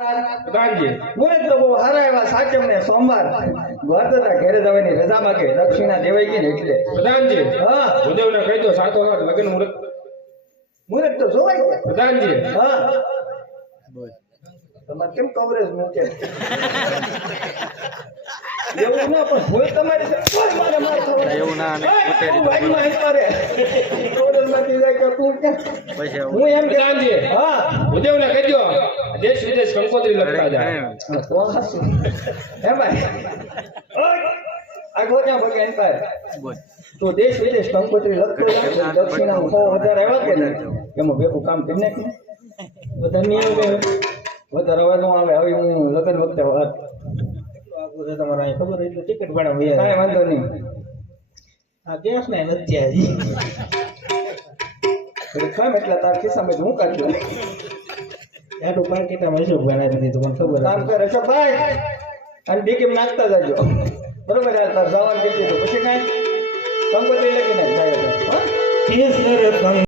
પ્રધાનજી મુરત તો બહુ હારા એવા સાચમ ને સોમવાર વર્તતા ઘેરે જવાની રજા માંગે દક્ષિણા દેવાઈ ગઈ ને એટલે પ્રધાનજી હા ઉદ્યોગને કહી દો સાતો લગ્ન મુહૂર્ત મુરત તો જોવાય ગયા પ્રધાનજી હા તમારે કેમ કવરેજ મૂકે એવું ના પણ ભૂલ તમારી છે. કોઈ મારે માર ખબર એવું ના અને વાઈમાં હિત મારે કવરેજમાંથી જાય કે તું ક્યાં પછી હું એમ કે પ્રધાનજી હા ઉદ્યોગને કહી દો દેશ વિદેશ કંકોત્રી લખતા જાય તો હાસું. હે ભાઈ ઓય! આગો ક્યાં ભગ્યા એમ બોલ તો દેશ વિદેશ કંકોત્રી લખતો જાય દક્ષિણા 100,000 આવ્યા કે નહીં એમાં ભેગું કામ કરી નાખ ને બધા નહીં આવે વધારે હવે નું આવે હવે હું લગ્ન વખતે વાત તમારે અહીં ખબર એટલે ટિકિટ ભાડા હોય કાંઈ વાંધો નહીં આ ગેસ ને નથી હજી ખામ એટલા તાર ખિસ્સામાં હું કાઢ્યું એટલું પાર્ટીમાં શું બનાવી દીધું મને ખબર કામ કરે છે ભાઈ અને ડીકીમ નાખતા જજો બરોબર યાર તાર જવાનું દીધી તો પછી કાંઈ કંકોત્રી લખીને જ જાય હા હતી